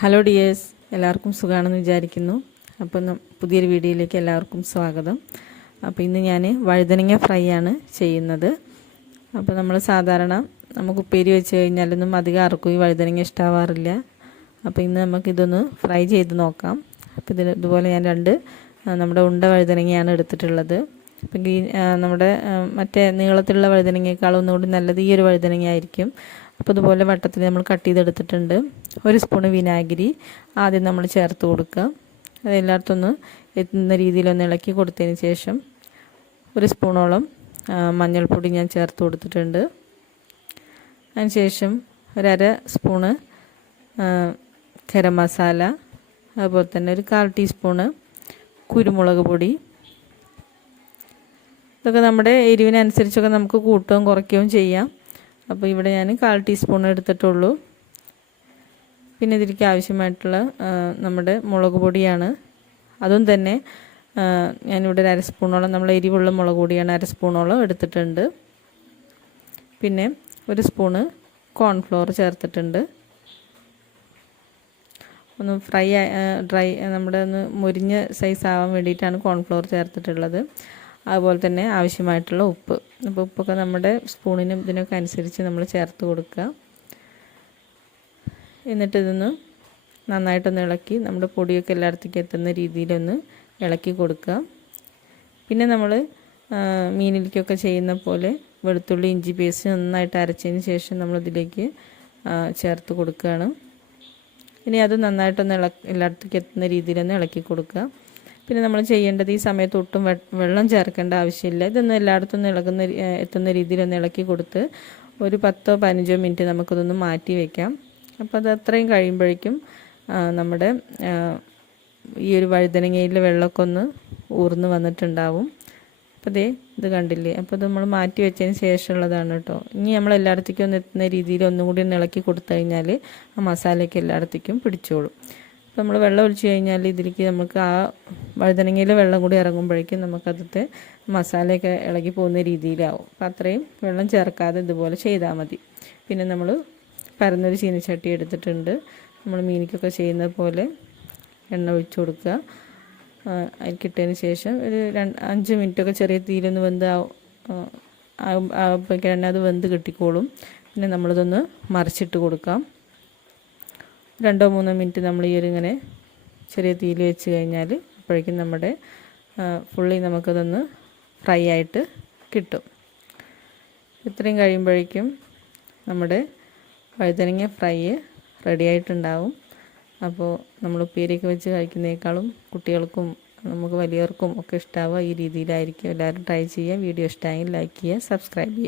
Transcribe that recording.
Hello dears എല്ലാവർക്കും സുഖമാണെന്ന് വിചാരിക്കുന്നു. അപ്പം പുതിയൊരു വീഡിയോയിലേക്ക് എല്ലാവർക്കും സ്വാഗതം. അപ്പോൾ ഇന്ന് ഞാൻ വഴുതനങ്ങ ഫ്രൈ ആണ് ചെയ്യുന്നത്. അപ്പോൾ നമ്മൾ സാധാരണ നമുക്ക് ഉപ്പേരി വെച്ച് കഴിഞ്ഞാലൊന്നും അധികം ആർക്കും ഈ വഴുതനങ്ങ ഇഷ്ടാവാറില്ല. അപ്പോൾ ഇന്ന് നമുക്കിതൊന്ന് ഫ്രൈ ചെയ്ത് നോക്കാം. അപ്പോൾ ഇതിൽ ഇതുപോലെ ഞാൻ രണ്ട് നമ്മുടെ ഉണ്ട വഴുതനങ്ങയാണ് എടുത്തിട്ടുള്ളത്. അപ്പം നമ്മുടെ മറ്റേ നീളത്തിലുള്ള വഴുതനങ്ങയേക്കാളും ഒന്നുകൂടി നല്ലത് ഈ ഒരു വഴുതനങ്ങ ആയിരിക്കും. അപ്പോൾ ഇതുപോലെ വട്ടത്തിൽ നമ്മൾ കട്ട് ചെയ്തെടുത്തിട്ടുണ്ട്. ഒരു സ്പൂണ് വിനാഗിരി ആദ്യം നമ്മൾ ചേർത്ത് കൊടുക്കുക. അത് എല്ലായിടത്തും ഒന്ന് എത്തുന്ന രീതിയിലൊന്ന് ഇളക്കി കൊടുത്തതിന് ശേഷം ഒരു സ്പൂണോളം മഞ്ഞൾപ്പൊടി ഞാൻ ചേർത്ത് കൊടുത്തിട്ടുണ്ട്. അതിനുശേഷം ഒരര സ്പൂണ് ഗരം മസാല അതുപോലെ തന്നെ ഒരു കാൽ ടീസ്പൂണ് കുരുമുളക് പൊടി. ഇതൊക്കെ നമ്മുടെ എരിവിനനുസരിച്ചൊക്കെ നമുക്ക് കൂട്ടുകയും കുറയ്ക്കുകയും ചെയ്യാം. അപ്പോൾ ഇവിടെ ഞാൻ കാൽ ടീസ്പൂൺ എടുത്തിട്ടുള്ളൂ. പിന്നെ ഇതിലേക്ക് ആവശ്യമായിട്ടുള്ള നമ്മുടെ മുളക് പൊടിയാണ്. അതും തന്നെ ഞാനിവിടെ ഒരു അര സ്പൂണോളം നമ്മൾ എരിവുള്ള മുളക് പൊടിയാണ് അര സ്പൂണോളം എടുത്തിട്ടുണ്ട്. പിന്നെ ഒരു സ്പൂണ് കോൺഫ്ലോർ ചേർത്തിട്ടുണ്ട്. ഒന്ന് ഫ്രൈ ഡ്രൈ നമ്മുടെ ഒന്ന് മുരിഞ്ഞ സൈസ് ആവാൻ വേണ്ടിയിട്ടാണ് കോൺഫ്ലോർ ചേർത്തിട്ടുള്ളത്. അതുപോലെ തന്നെ ആവശ്യമായിട്ടുള്ള ഉപ്പ്. അപ്പോൾ ഉപ്പൊക്കെ നമ്മുടെ സ്പൂണിനും ഇതിനൊക്കെ അനുസരിച്ച് നമ്മൾ ചേർത്ത് കൊടുക്കുക. എന്നിട്ട് ഇതൊന്ന് നന്നായിട്ടൊന്ന് ഇളക്കി നമ്മുടെ പൊടിയൊക്കെ എല്ലായിടത്തേക്ക് എത്തുന്ന രീതിയിലൊന്ന് ഇളക്കി കൊടുക്കുക. പിന്നെ നമ്മൾ മീനിലേക്കൊക്കെ ചെയ്യുന്ന പോലെ വെളുത്തുള്ളി ഇഞ്ചി പേസ്റ്റ് നന്നായിട്ട് അരച്ചതിന് ശേഷം നമ്മളിതിലേക്ക് ചേർത്ത് കൊടുക്കുകയാണ്. ഇനി അത് നന്നായിട്ടൊന്ന് ഇള എല്ലായിടത്തേക്ക് എത്തുന്ന രീതിയിലൊന്ന് ഇളക്കി കൊടുക്കുക. പിന്നെ നമ്മൾ ചെയ്യേണ്ടത് ഈ സമയത്ത് ഒട്ടും വെള്ളം ചേർക്കേണ്ട ആവശ്യമില്ല. ഇതൊന്ന് എല്ലായിടത്തും ഇളകുന്ന എത്തുന്ന രീതിയിലൊന്ന് ഇളക്കി കൊടുത്ത് ഒരു പത്തോ പതിനഞ്ചോ മിനിറ്റ് നമുക്കിതൊന്ന് മാറ്റി വയ്ക്കാം അപ്പോൾ അത് അത്രയും കഴിയുമ്പോഴേക്കും നമ്മുടെ ഈ ഒരു വഴുതനങ്ങയിലെ വെള്ളമൊക്കെ ഒന്ന് ഊർന്ന് വന്നിട്ടുണ്ടാവും. അപ്പോൾ ദേ ഇത് കണ്ടില്ലേ? അപ്പോൾ ഇത് നമ്മൾ മാറ്റി വെച്ചതിന് ശേഷമുള്ളതാണ് കേട്ടോ. ഇനി നമ്മൾ എല്ലായിടത്തേക്കും ഒന്ന് എത്തുന്ന രീതിയിൽ ഒന്നും കൂടി ഒന്ന് ഇളക്കി കൊടുത്തു കഴിഞ്ഞാൽ ആ മസാലയൊക്കെ എല്ലായിടത്തേക്കും പിടിച്ചോളും. അപ്പോൾ നമ്മൾ വെള്ളം ഒഴിച്ചു കഴിഞ്ഞാൽ ഇതിലേക്ക് നമുക്ക് ആ വഴുതനങ്ങയിലെ വെള്ളം കൂടി ഇറങ്ങുമ്പോഴേക്കും നമുക്കതിന്റെ മസാലയൊക്കെ ഇളകി പോകുന്ന രീതിയിലാവും. അപ്പോൾ അത്രയും വെള്ളം ചേർക്കാതെ ഇതുപോലെ ചെയ്താൽ മതി. പിന്നെ നമ്മൾ പരന്നൊരു ചീനച്ചട്ടി എടുത്തിട്ടുണ്ട്. നമ്മൾ മീനിക്കൊക്കെ ചെയ്യുന്നത് പോലെ എണ്ണ ഒഴിച്ച് കൊടുക്കുക. അതിൽക്കിട്ടതിന് ശേഷം ഒരു രണ്ട് അഞ്ച് മിനിറ്റൊക്കെ ചെറിയ തീയിലൊന്ന് വെന്ത് ആകുമ്പോഴേക്കും എണ്ണ അത് വെന്ത് കിട്ടിക്കോളും. പിന്നെ നമ്മളിതൊന്ന് മറിച്ചിട്ട് കൊടുക്കാം. രണ്ടോ മൂന്നോ മിനിറ്റ് നമ്മൾ ഈ ഒരു ഇങ്ങനെ ചെറിയ തീയിൽ വെച്ച് കഴിഞ്ഞാൽ അപ്പോഴേക്കും നമ്മുടെ ഫുള്ളി നമുക്കതൊന്ന് ഫ്രൈ ആയിട്ട് കിട്ടും. ഇത്രയും കഴിയുമ്പോഴേക്കും നമ്മുടെ വഴുതനങ്ങ ഫ്രൈ റെഡി ആയിട്ടുണ്ടാവും. അപ്പോൾ നമ്മൾ ഉപ്പേരിയൊക്കെ വെച്ച് കഴിക്കുന്നതിനേക്കാളും കുട്ടികൾക്കും നമുക്ക് വലിയവർക്കും ഒക്കെ ഇഷ്ടമാവുക ഈ രീതിയിലായിരിക്കും. എല്ലാവരും ട്രൈ ചെയ്യുക. വീഡിയോ ഇഷ്ടമായി ലൈക്ക് ചെയ്യുക സബ്സ്ക്രൈബ് ചെയ്യുക.